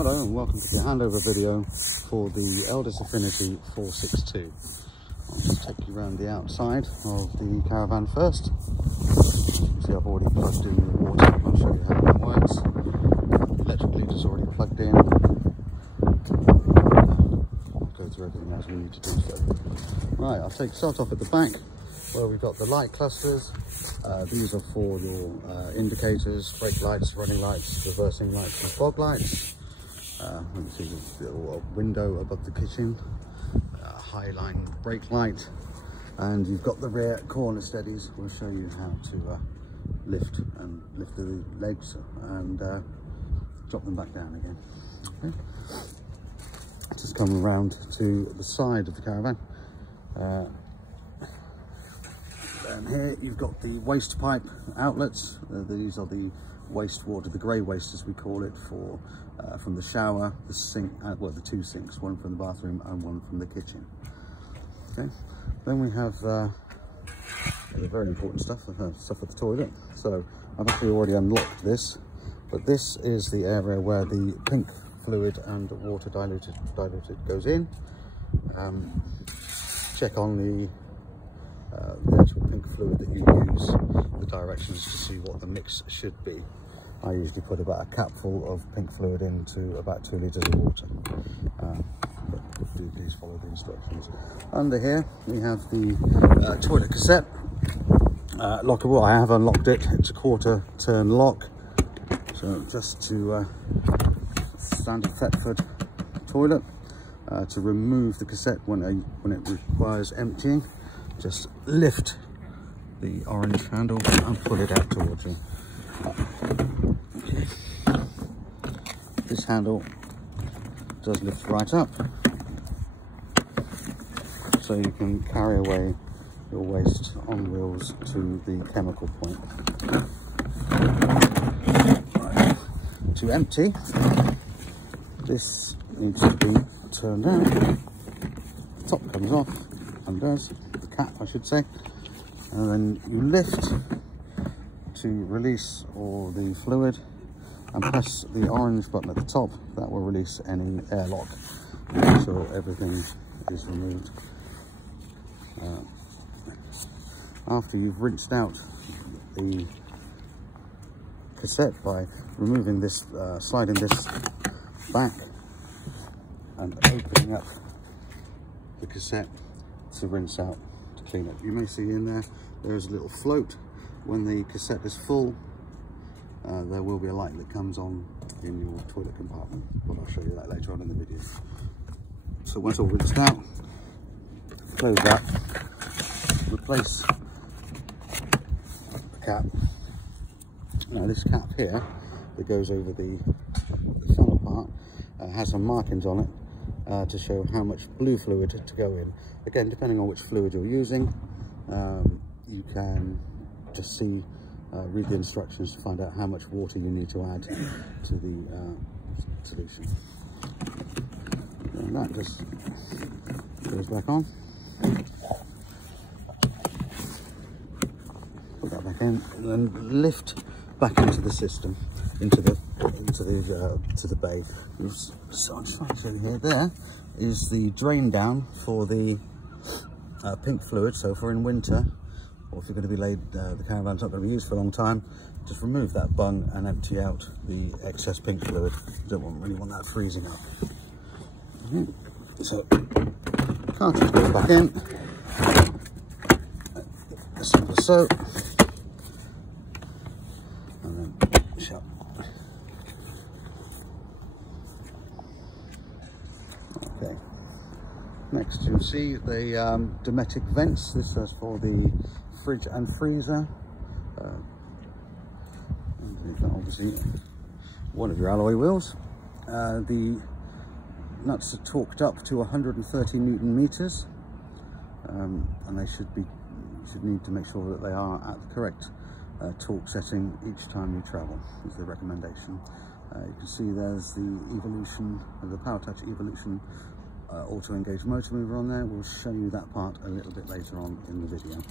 Hello and welcome to the handover video for the Elddis Affinity 462. I'll just take you around the outside of the caravan first. You can see I've already plugged in the water. I'll show you how that works. The electric lead is already plugged in. I'll go through everything as we need to do so. Right, I'll start off at the back where we've got the light clusters. These are for your indicators, brake lights, running lights, reversing lights and fog lights. You can see the little window above the kitchen, high line brake light, and you've got the rear corner steadies. We'll show you how to lift the legs and drop them back down again. Okay. Just come around to the side of the caravan. And here you've got the waste pipe outlets. These are the wastewater, the grey waste as we call it, for from the shower, the sink, well, the two sinks, one from the bathroom and one from the kitchen. Okay, then we have the very important stuff at the toilet. So I've actually already unlocked this, but this is the area where the pink fluid and water diluted goes in. Check on the actual pink fluid that you use, the directions to see what the mix should be. I usually put about a capful of pink fluid into about 2 litres of water. But please follow the instructions. Under here we have the toilet cassette. Lockable, I have unlocked it. It's a 1/4 turn lock. So just to standard Thetford toilet. To remove the cassette when it requires emptying, just lift the orange handle and pull it out towards you. Okay. This handle does lift right up, so you can carry away your waste on wheels to the chemical point. Right. To empty, this needs to be turned down. The top comes off, undoes, the cap I should say, and then you lift to release all the fluid and press the orange button at the top. That will release any airlock. Make sure everything is removed. After you've rinsed out the cassette by removing this, sliding this back and opening up the cassette to rinse out, to clean it. You may see in there is a little float. When the cassette is full, there will be a light that comes on in your toilet compartment, but I'll show you that later on in the video. So once all rinsed out, close that, replace the cap. Now this cap here that goes over the funnel part has some markings on it to show how much blue fluid to go in. Again, depending on which fluid you're using, you can just read the instructions to find out how much water you need to add to the solution. And that just goes back on. Put that back in, and then lift back into the system, into the bay. So I'm just trying to show you here. There is the drain down for the pink fluid. So if we're in winter, or if you're going to be the caravan's not going to be used for a long time, just remove that bung and empty out the excess pink fluid. You don't really want that freezing up. Okay. So cartridge goes back in, as simple as so, and then shut. Okay. Next you'll see the Dometic vents. This is for the fridge and freezer. Obviously one of your alloy wheels. The nuts are torqued up to 130 Newton meters, and they should need to make sure that they are at the correct torque setting each time you travel, is the recommendation. You can see there's the Evolution, the PowerTouch Evolution auto engage motor mover on there. We'll show you that part a little bit later on in the video.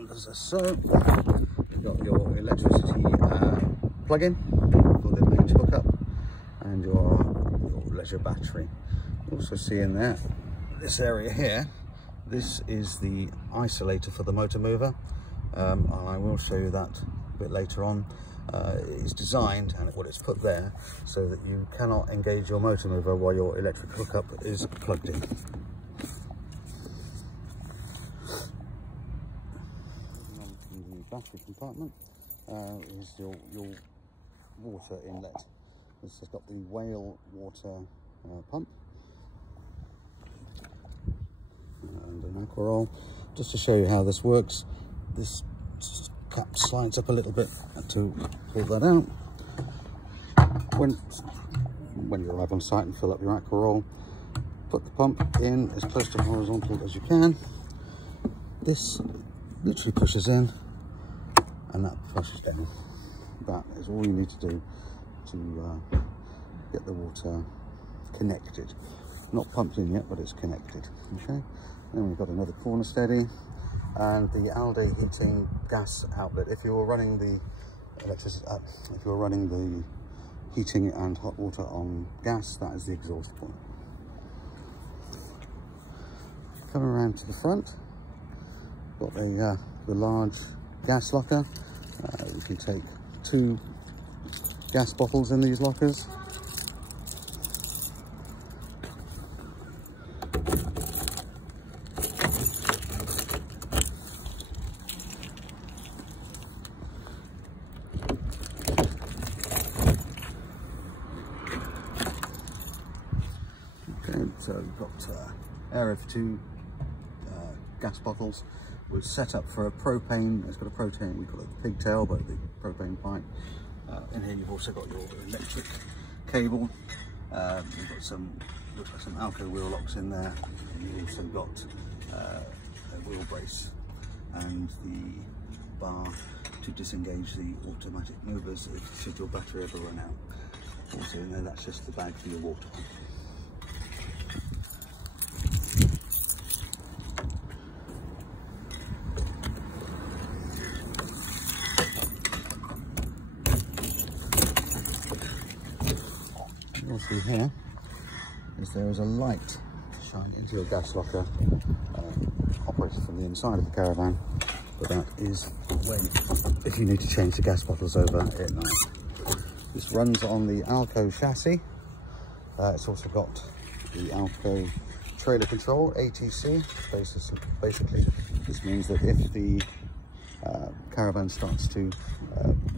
runs as so. You've got your electricity plug-in for the mains hookup and your leisure battery. You also see in there, this area here, this is the isolator for the motor mover. And I will show you that a bit later on. It's designed, and what it's put there, so that you cannot engage your motor mover while your electric hookup is plugged in. The battery compartment is your water inlet. This has got the whale water pump and an aqua roll. Just to show you how this works, this cap slides up a little bit to pull that out. When you arrive on site and fill up your aqua roll, put the pump in as close to horizontal as you can. This literally pushes in and that flushes down. That is all you need to do to get the water connected. Not pumped in yet, but it's connected. Okay. Then we've got another corner steady and the Alde heating gas outlet. If you're running the electricity, if you're running the heating and hot water on gas, that is the exhaust point. Coming around to the front, got the large gas locker. You can take 2 gas bottles in these lockers. Okay, so we've got area for 2 gas bottles. We're set up for a propane. It's got a propane, we call it the pigtail, but the propane pipe. In here you've also got your electric cable. You've got some Alco wheel locks in there. And you've also got a wheel brace and the bar to disengage the automatic movers should your battery ever run out. Also in there, that's just the bag for your water. You'll see here is there is a light to shine into your gas locker, operated from the inside of the caravan, but that is when, if you need to change the gas bottles over at night. This runs on the Alco chassis. It's also got the Alco trailer control, ATC. Basically, this means that if the caravan starts to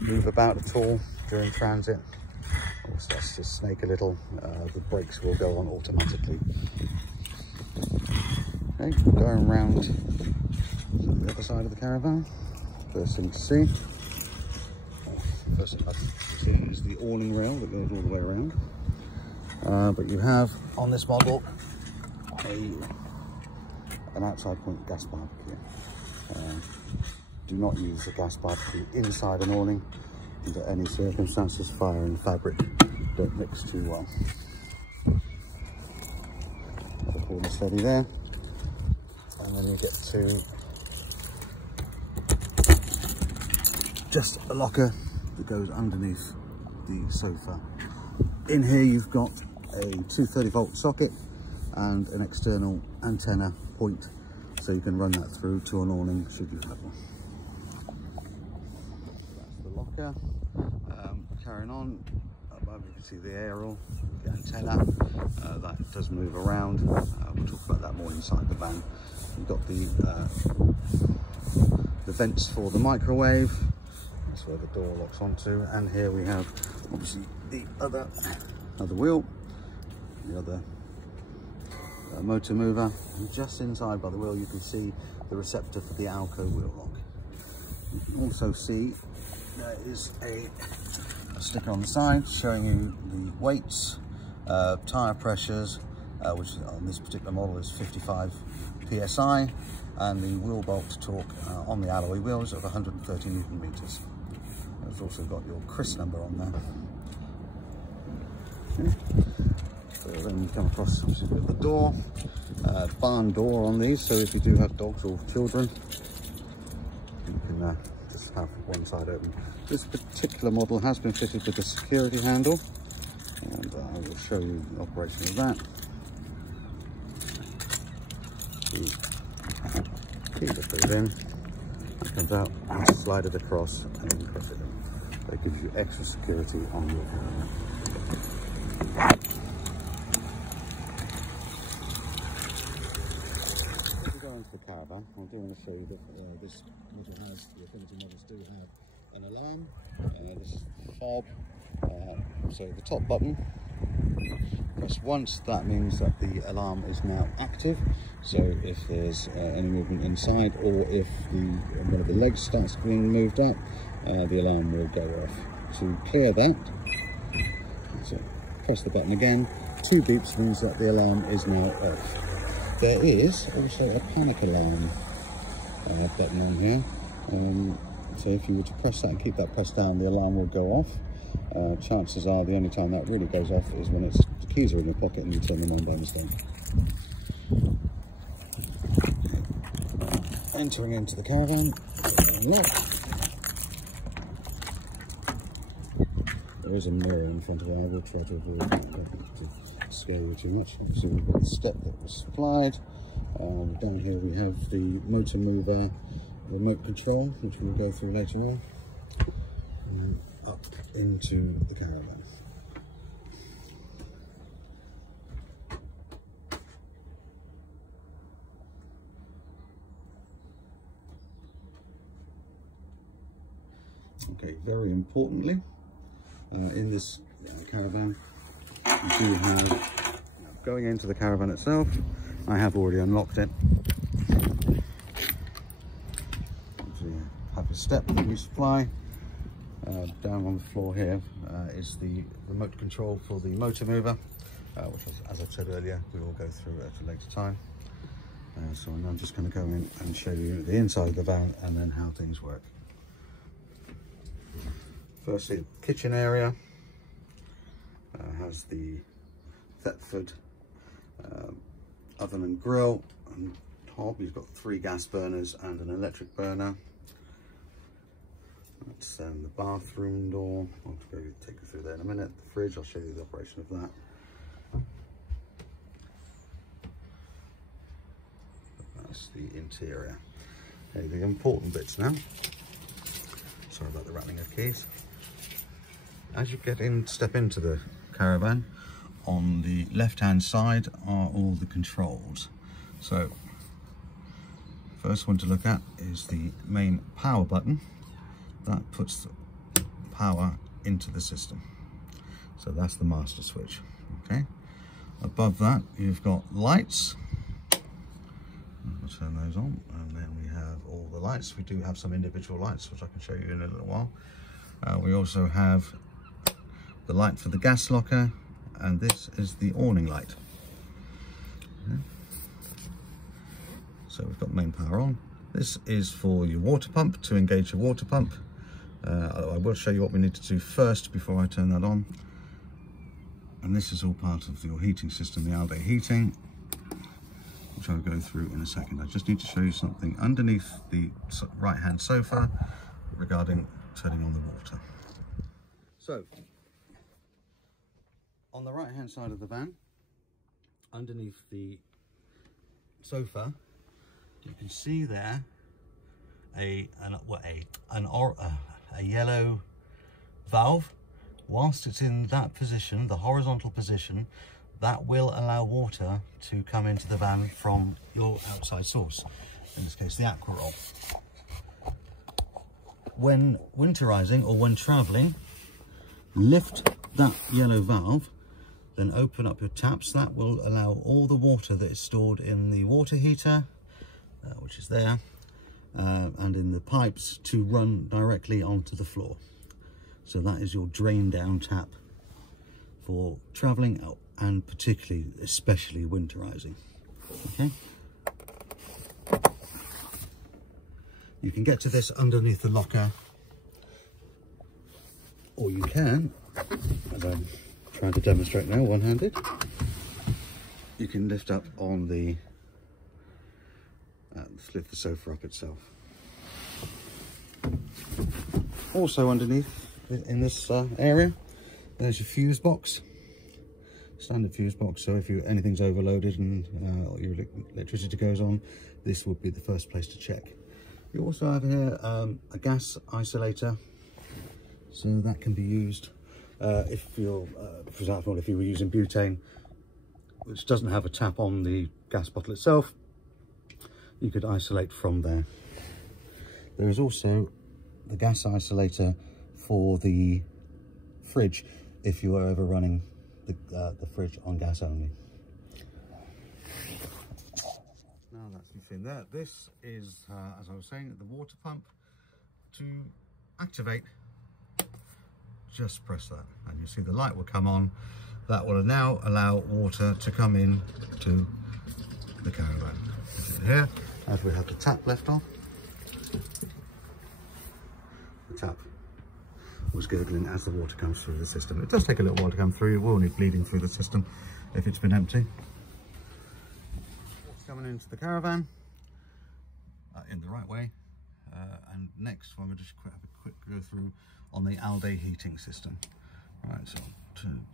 move about at all during transit, or starts to snake a little, the brakes will go on automatically. Okay, going around to the other side of the caravan. First thing to see is the awning rail that goes all the way around. But you have on this model an outside point gas barbecue. Do not use the gas barbecue inside an awning. Under any circumstances, fire and fabric don't mix too well. Another corner steady there, and then you get to just a locker that goes underneath the sofa. In here you've got a 230-volt socket and an external antenna point, so you can run that through to an awning should you have one. That's the locker. Carrying on, above you can see the aerial, the antenna, that does move around. We'll talk about that more inside the van. You've got the vents for the microwave. That's where the door locks onto, and here we have obviously the other wheel, the other motor mover, and just inside by the wheel you can see the receptor for the Alco wheel lock. You can also see there is a sticker on the side showing you the weights, tyre pressures, which on this particular model is 55 psi, and the wheel bolt torque on the alloy wheels of 130 Newton meters. It's also got your CRIS number on there. Okay. So then you come across the door, barn door on these, so if you do have dogs or children, You can just have one side open. This particular model has been fitted with a security handle, and I will show you the operation of that. Keep the food in, it comes out, and slide it across, and then press it in. That gives you extra security on your caravan. If we go into the caravan, I do want to show you that this model has, the Affinity models do have an alarm. This is the fob. So the top button, press once, that means that the alarm is now active. So if there's any movement inside, or if one of the legs starts being moved up, the alarm will go off. To clear that, so press the button again. 2 beeps means that the alarm is now off. There is also a panic alarm button on here. So if you were to press that and keep that pressed down, the alarm will go off. Chances are the only time that really goes off is when the keys are in your pocket and you turn them on by mistake. Entering into the caravan, unlock. There is a mirror in front of it. I will try to avoid that to scare you too much. So we've got the step that was supplied. Down here we have the motor mover remote control, which we'll go through later on. And up into the caravan. Okay, very importantly, in this caravan, you do have, going into the caravan itself, I have already unlocked it. So you have a step that we supply. Down on the floor here is the remote control for the motor mover, which, as I said earlier, we will go through at a later time. So I'm just going to go in and show you the inside of the van and then how things work. Firstly, the kitchen area has the Thetford oven and grill and hob. You've got 3 gas burners and an electric burner. That's the bathroom door. I'll take you through there in a minute. The fridge, I'll show you the operation of that. That's the interior. Okay, the important bits now. Sorry about the rattling of keys. As you step into the caravan, on the left-hand side are all the controls. So, first one to look at is the main power button. That puts the power into the system. So that's the master switch. Okay. Above that, you've got lights. I'll turn those on, and then we have all the lights. We do have some individual lights, which I can show you in a little while. We also have the light for the gas locker, and this is the awning light. Okay. So we've got main power on. This is for your water pump, to engage your water pump. I will show you what we need to do first before I turn that on. And this is all part of your heating system, the Elddis heating, which I'll go through in a second. I just need to show you something underneath the right-hand sofa regarding turning on the water. So, on the right-hand side of the van, underneath the sofa, you can see there a yellow valve. Whilst it's in that position, the horizontal position, that will allow water to come into the van from your outside source, in this case the Aquaroll. When winterizing or when traveling, lift that yellow valve, then open up your taps. That will allow all the water that is stored in the water heater, which is there, and in the pipes, to run directly onto the floor. So that is your drain down tap for traveling and especially winterizing. Okay. You can get to this underneath the locker, or you can, as I'm trying to demonstrate now, one-handed, you can lift up on the lift the sofa up itself. Also underneath in this area, there's your fuse box, standard fuse box. So if anything's overloaded and your electricity goes on, this would be the first place to check. You also have here a gas isolator, so that can be used if you're, for example, if you were using butane, which doesn't have a tap on the gas bottle itself, you could isolate from there. There is also the gas isolator for the fridge if you are ever running the fridge on gas only. Now that's the thing there. This is, as I was saying, the water pump. To activate, just press that and you see the light will come on. That will now allow water to come in to the caravan. Here, as we have the tap left on, the tap was gurgling as the water comes through the system. It does take a little while to come through. It will need bleeding through the system if it's been empty. Water's coming into the caravan in the right way. And next, I'm going to just have a quick go through on the Elddis heating system. Right, so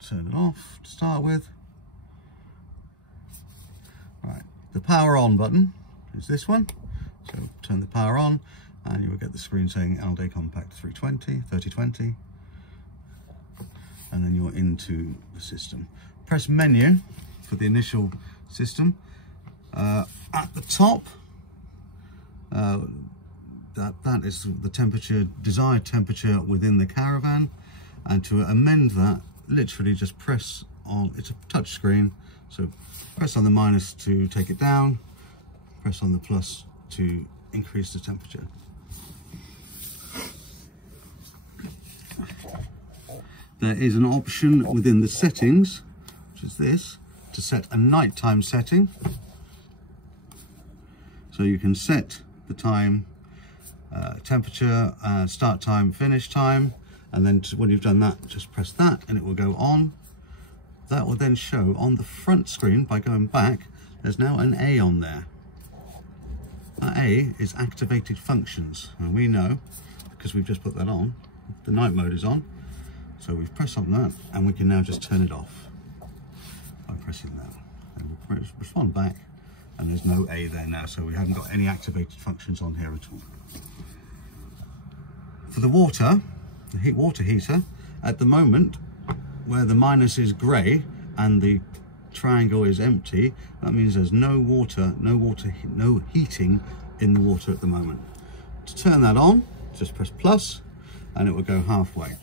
turn it off to start with. Right, the power on button is this one. So turn the power on and you will get the screen saying Elddis Compact 320, 3020. And then you're into the system. Press menu for the initial system. At the top, that is the temperature, desired temperature within the caravan. And to amend that, literally just press on, it's a touch screen, so press on the minus to take it down, press on the plus to increase the temperature. There is an option within the settings, which is this, to set a nighttime setting. So you can set the time, temperature, start time, finish time, and then when you've done that, just press that and it will go on. That will then show on the front screen, by going back, there's now an A on there. That A is activated functions, and we know, because we've just put that on, the night mode is on. So we've pressed on that and we can now just turn it off by pressing that. And we'll respond back and there's no A there now, so we haven't got any activated functions on here at all. For the water, the water heater, at the moment, where the minus is grey and the triangle is empty, that means there's no heating in the water at the moment. To turn that on, just press plus and it will go halfway.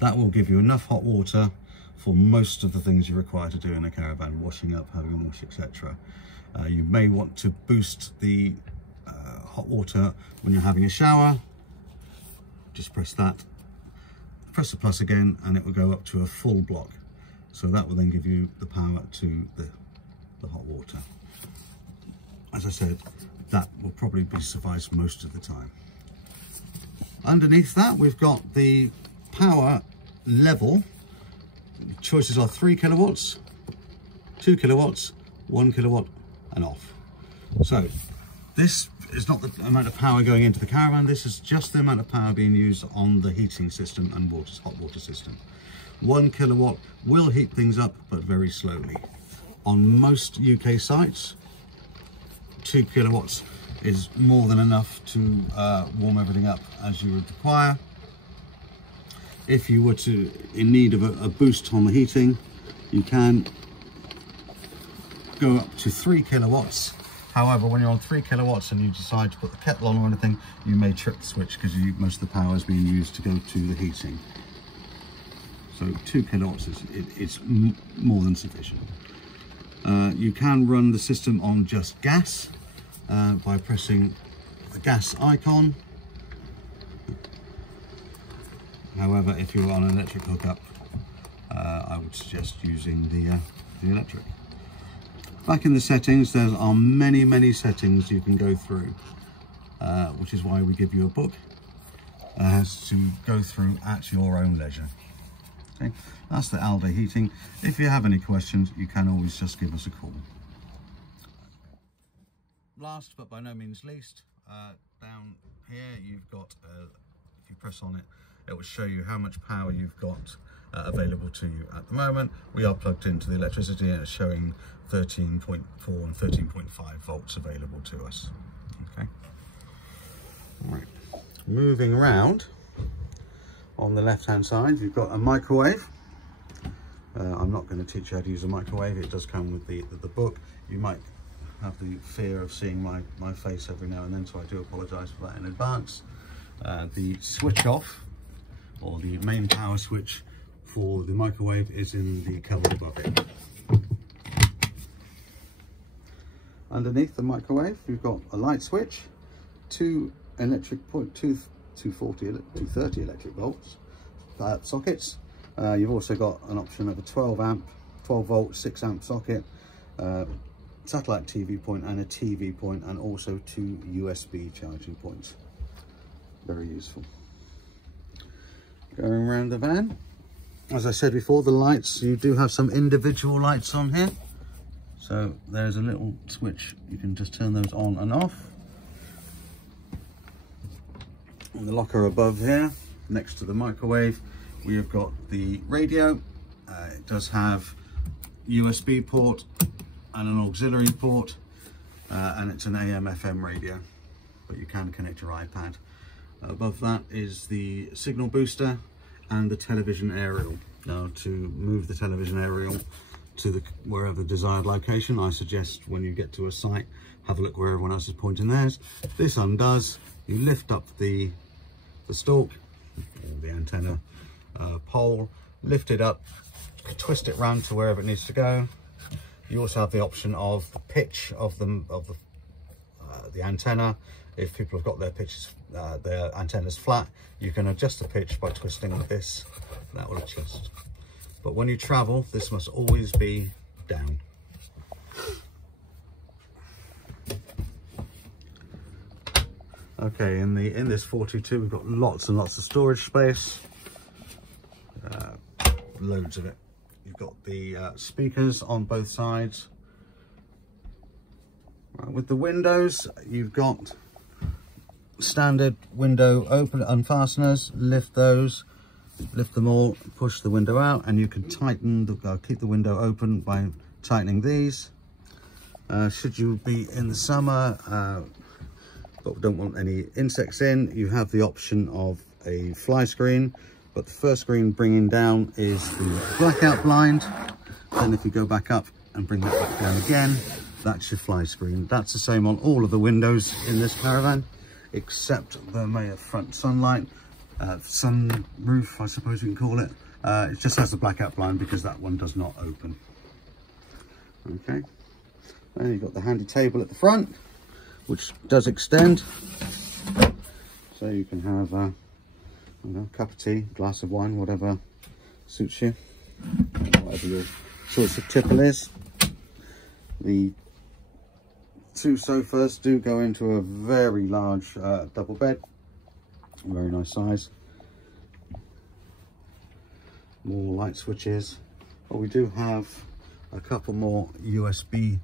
That will give you enough hot water for most of the things you require to do in a caravan, washing up, having a wash, etc. You may want to boost the hot water when you're having a shower. Just press that, press the plus again, and it will go up to a full block. So that will then give you the power to the hot water. As I said, that will probably suffice most of the time. Underneath that, we've got the power level. Choices are 3 kilowatts, 2 kilowatts, 1 kilowatt, and off. So this is not the amount of power going into the caravan, this is just the amount of power being used on the heating system and hot water system. 1 kilowatt will heat things up, but very slowly. On most UK sites, 2 kilowatts is more than enough to warm everything up as you would require. If you were in need of a boost on the heating, you can go up to 3 kilowatts. However, when you're on 3 kilowatts and you decide to put the kettle on or anything, you may trip the switch because most of the power is being used to go to the heating. So 2 kilowatts is more than sufficient. You can run the system on just gas by pressing the gas icon. However, if you're on an electric hookup, I would suggest using the electric. Back in the settings, there are many settings you can go through, which is why we give you a book to go through at your own leisure. Okay, that's the Elddis heating. If you have any questions, you can always just give us a call. Last but by no means least, down here you've got, if you press on it, it will show you how much power you've got available to you at the moment. We are plugged into the electricity and it's showing 13.4 and 13.5 volts available to us. Okay. Right. Moving around, on the left hand side you've got a microwave. I'm not going to teach you how to use a microwave, it does come with the book. You might have the fear of seeing my face every now and then, so I do apologise for that in advance. The switch off, or the main power switch for the microwave, is in the cupboard above it. Underneath the microwave you've got a light switch, two 230 electric volts sockets. You've also got an option of a 12 volt 6 amp socket, satellite TV point and a TV point, and also 2 USB charging points. Very useful. Going around the van, as I said before, the lights, you do have some individual lights on here. So there's a little switch, you can just turn those on and off. On the locker above here, next to the microwave, we have got the radio. It does have USB port and an auxiliary port, and it's an AM FM radio, but you can connect your iPad. Above that is the signal booster and the television aerial. Now, to move the television aerial to wherever desired location, I suggest when you get to a site, have a look where everyone else is pointing theirs. This undoes, you lift up the stalk, or the antenna pole, lift it up, twist it round to wherever it needs to go. You also have the option of the pitch of the antenna. If people have got their antennas flat, you can adjust the pitch by twisting this. That will adjust. But when you travel, this must always be down. Okay, in this 422 we've got lots and lots of storage space, loads of it. You've got the speakers on both sides. With the windows, you've got standard window open unfasteners. Lift those, lift them all, push the window out, and you can tighten keep the window open by tightening these. Should you be in the summer but don't want any insects in, you have the option of a fly screen, but the first screen bringing down is the blackout blind. Then if you go back up and bring that back down again, that's your fly screen. That's the same on all of the windows in this caravan, except the front sunlight, sunroof, I suppose you can call it. It just has the blackout blind because that one does not open. Okay, then you've got the handy table at the front, which does extend, so you can have a cup of tea, glass of wine, whatever suits you, whatever your choice of tipple is. The two sofas do go into a very large double bed, very nice size. More light switches, but we do have a couple more USB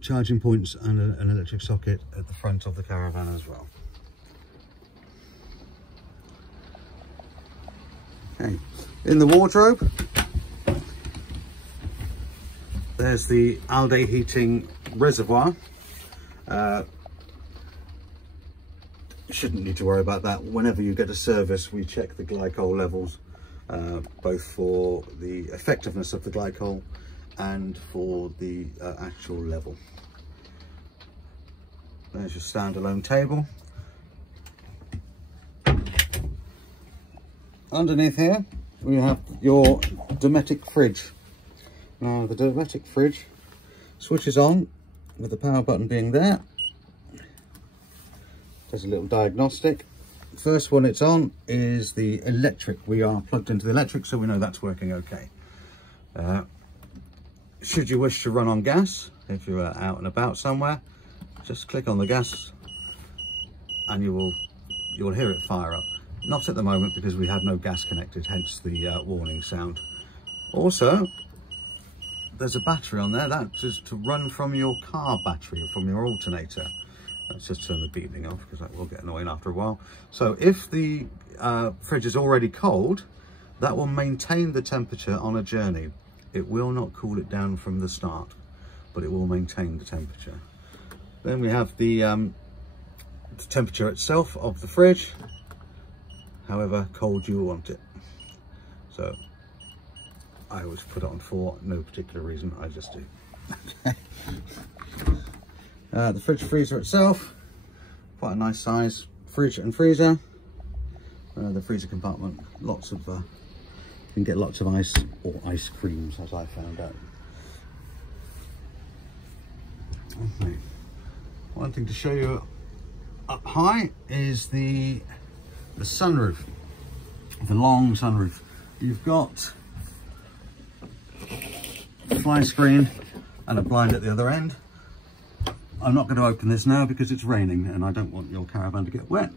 charging points and an electric socket at the front of the caravan as well. Okay, in the wardrobe, there's the Alde heating reservoir. Shouldn't need to worry about that. Whenever you get a service, we check the glycol levels, both for the effectiveness of the glycol and for the actual level. There's your standalone table. Underneath here we have your Dometic Fridge. Now the Dometic Fridge switches on with the power button being there. There's a little diagnostic. The first one it's on is the electric. We are plugged into the electric, so we know that's working okay. Should you wish to run on gas, if you're out and about somewhere, just click on the gas and you will hear it fire up. Not at the moment because we have no gas connected, hence the warning sound. Also, there's a battery on there. That's just to run from your car battery, from your alternator. Let's just turn the beeping off because that will get annoying after a while. So if the fridge is already cold, that will maintain the temperature on a journey. It will not cool it down from the start, but it will maintain the temperature. Then we have the temperature itself of the fridge, however cold you want it. So I always put it on 4, no particular reason, I just do. The fridge freezer itself, quite a nice size fridge and freezer. The freezer compartment, lots of, you can get lots of ice or ice creams, as I found out. Okay. One thing to show you up high is the sunroof, the long sunroof. You've got a fly screen and a blind at the other end. I'm not going to open this now because it's raining and I don't want your caravan to get wet.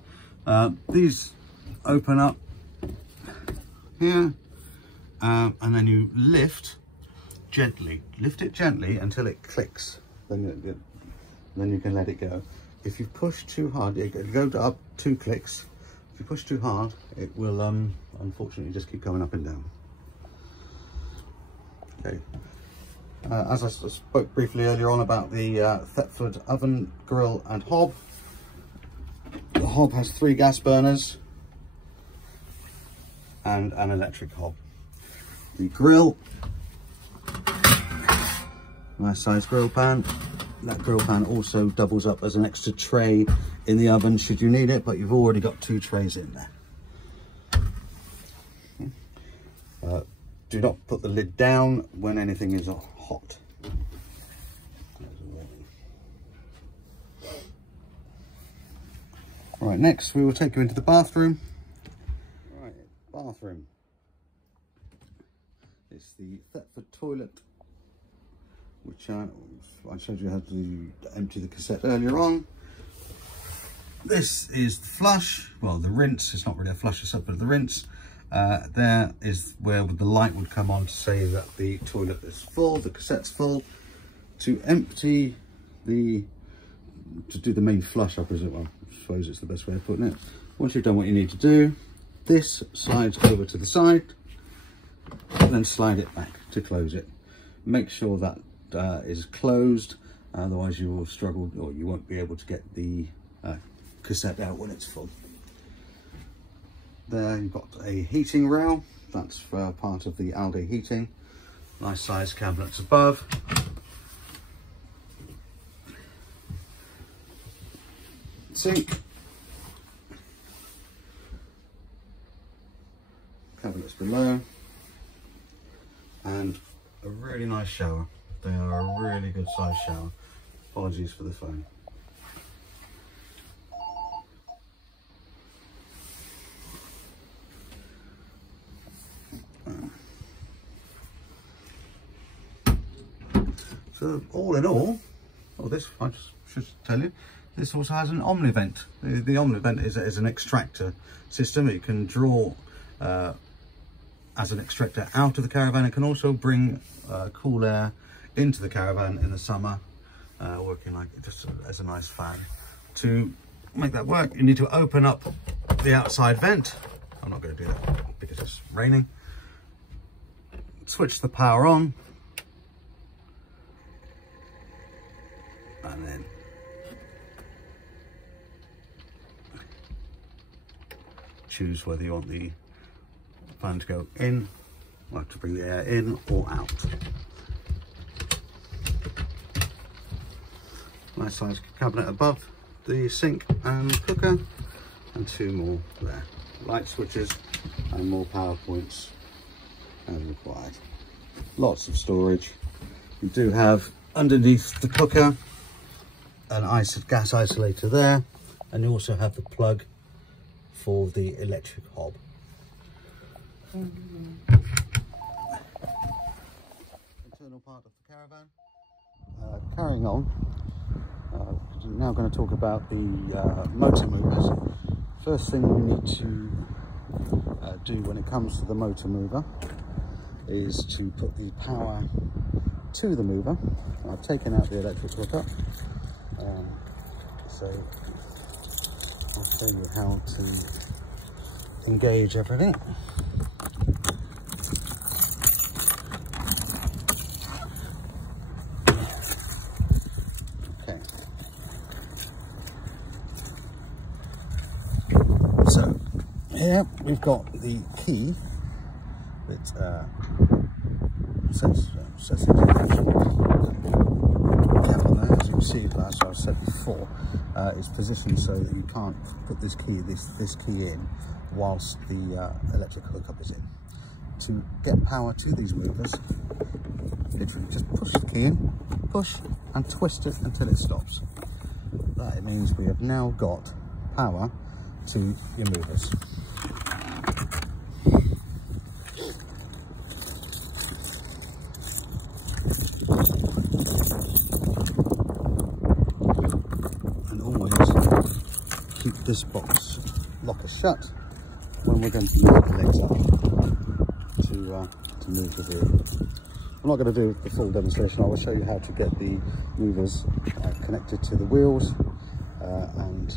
These open up here, and then you lift it gently until it clicks. Then you can let it go. If you push too hard, it goes up 2 clicks. If you push too hard, it will unfortunately just keep going up and down. Okay. As I spoke briefly earlier on about the Thetford oven, grill and hob. The hob has 3 gas burners and an electric hob. The grill, nice size grill pan. That grill pan also doubles up as an extra tray in the oven should you need it, but you've already got 2 trays in there. Do not put the lid down when anything is hot. Right, next we will take you into the bathroom. Right, bathroom. It's the Thetford Toilet, which I showed you how to empty the cassette earlier on. This is the flush, well, the rinse. It's not really a flush as such, but the rinse. There is where the light would come on to say that the toilet is full, the cassette's full. To empty to do the main flush, I presume, well, I suppose it's the best way of putting it. Once you've done what you need to do, this slides over to the side, and then slide it back to close it. Make sure that is closed, otherwise you will struggle, or you won't be able to get the cassette out when it's full. There you've got a heating rail, that's for part of the Aldi heating. Nice size cabinets above. Sink. Cabinets below. And a really nice shower. They are a really good size shower. Apologies for the phone. So all in all, this I just should tell you, this also has an Omni Vent. The Omni Vent is an extractor system. It can draw as an extractor out of the caravan. It can also bring cool air into the caravan in the summer, working like just as a nice fan. To make that work, you need to open up the outside vent. I'm not going to do that because it's raining. Switch the power on. And then choose whether you want the fan to go in, or to bring the air in or out. Nice size cabinet above the sink and cooker, and 2 more there. Light switches and more power points as required. Lots of storage. You do have underneath the cooker an gas isolator there, and you also have the plug for the electric hob. Internal part of the caravan. Carrying on, we're now going to talk about the motor movers. First thing we need to do when it comes to the motor mover is to put the power to the mover. I've taken out the electric hookup. So I'll show you how to engage everything. Okay. So here we've got the key that sets it cap on there. As you can see, as I've said before, it's positioned so that you can't put this key in whilst the electric hookup is in. To get power to these movers, literally just push the key in, push and twist it until it stops. That means we have now got power to your movers. And always keep this box locker shut when we're going to move the legs up to move the vehicle. I'm not going to do the full demonstration. I will show you how to get the movers connected to the wheels, and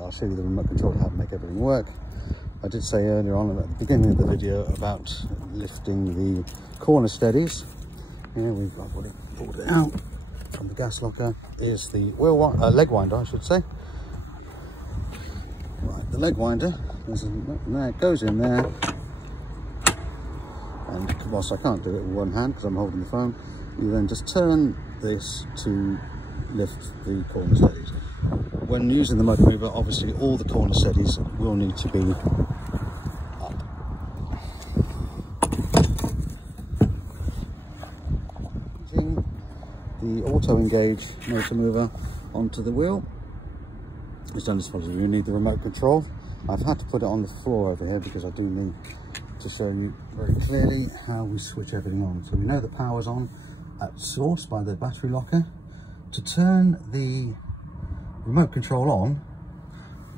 I'll show you the remote control, how to make everything work. I did say earlier on at the beginning of the video about lifting the corner steadies. Here I've already pulled it out from the gas locker. Is the leg winder, I should say. Right, the leg winder it goes in there, and whilst I can't do it with one hand because I'm holding the phone, you then just turn this to lift the corner steadies. When using the motor mover, obviously all the corner steadies will need to be up. Using the auto engage motor mover onto the wheel, it's done as follows. You need the remote control. I've had to put it on the floor over here because I do need to show you very clearly how we switch everything on. So we know the power's on at source by the battery locker. To turn the remote control on,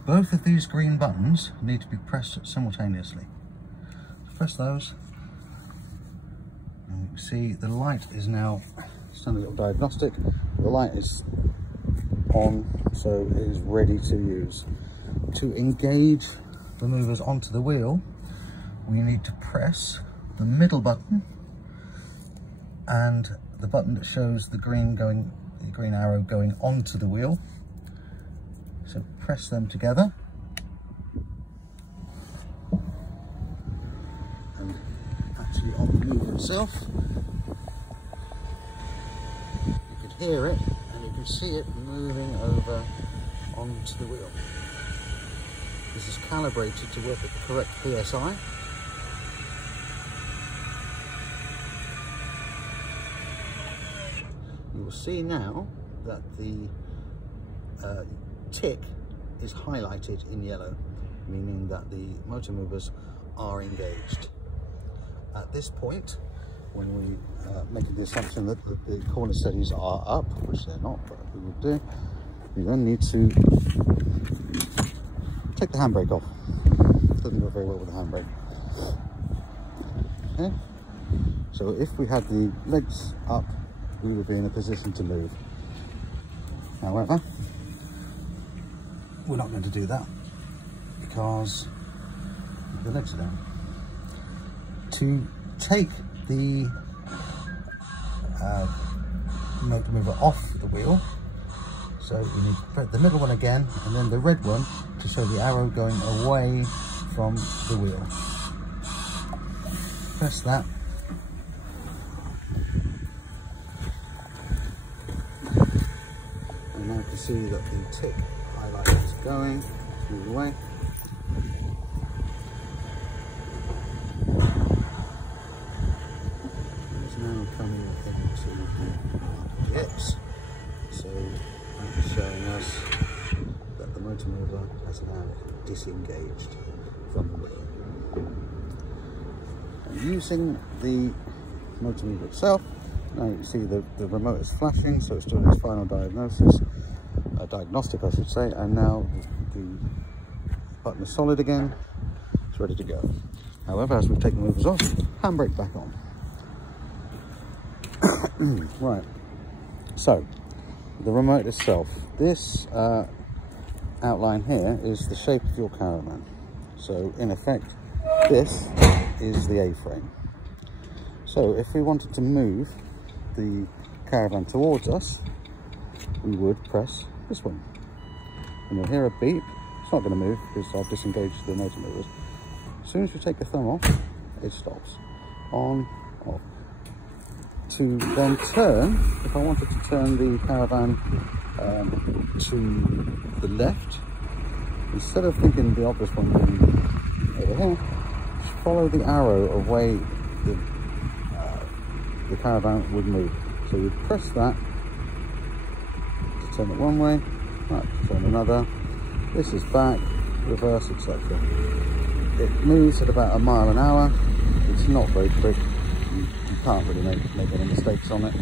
both of these green buttons need to be pressed simultaneously. So press those, and you can see the light is now, it's done a little diagnostic, the light is on, so it is ready to use. To engage the movers onto the wheel, we need to press the middle button and the button that shows the green arrow going onto the wheel. So press them together, and actually on the mover itself, you can hear it and you can see it moving over onto the wheel. This is calibrated to work at the correct PSI. You will see now that the tick is highlighted in yellow, meaning that the motor movers are engaged. At this point, when we make the assumption that the corner steadies are up, which they're not, but we would do, we then need to take the handbrake off. It doesn't go very well with the handbrake. Okay, so if we had the legs up, we would be in a position to move. However, we're not going to do that because the legs are down. To take the motor mover off the wheel, so we need to press the middle one again and then the red one to show the arrow going away from the wheel. Press that. And now you can see that the tick highlight is going through the way. It's now coming into the X. So that's showing us that the motor mover has now disengaged from the wheel. And using the motor mover itself, now you can see the remote is flashing, so it's doing its final diagnostic I should say, and now the button is solid again, it's ready to go. However, as we've taken the movers off, handbrake back on. Right, so the remote itself, this outline here is the shape of your caravan. So in effect, this is the A-frame. So if we wanted to move the caravan towards us, we would press this one. And you'll hear a beep. It's not going to move because I've disengaged the motor movers. As soon as we take the thumb off, it stops. On, off. To then turn, if I wanted to turn the caravan to the left, instead of thinking the obvious one over here, just follow the arrow of way the caravan would move. So you'd press that to turn it one way, that to turn another. This is back, reverse, etc. It moves at about a mile an hour. It's not very quick. You can't really make any mistakes on it.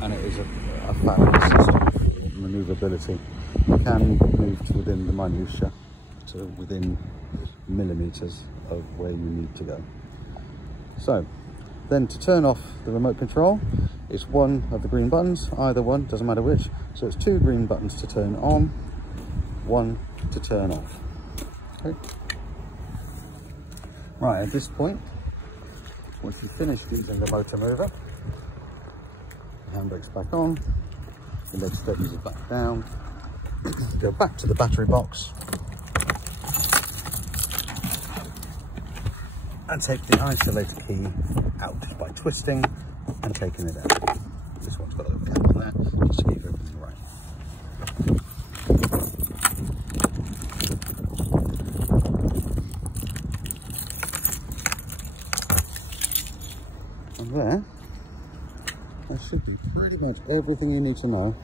And it is a fabulous system for manoeuvrability. You can move to within the minutiae, to within millimeters of where you need to go. So then to turn off the remote control, it's one of the green buttons, either one, doesn't matter which. So it's two green buttons to turn on, one to turn off. Okay. Right, at this point, once you've finished using the motor mover, the handbrake's back on, the leg steadies it back down, go back to the battery box, and take the isolator key out by twisting and taking it out. This one's got a little cap on there, just to keep everything right. And there should be pretty much everything you need to know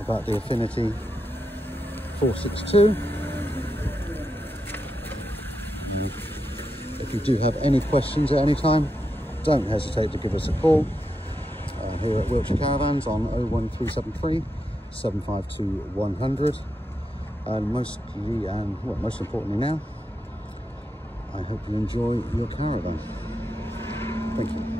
about the Affinity 462. If you do have any questions at any time, don't hesitate to give us a call here at Wiltshire Caravans on 01373 752 100. And most importantly now, I hope you enjoy your caravan. Thank you.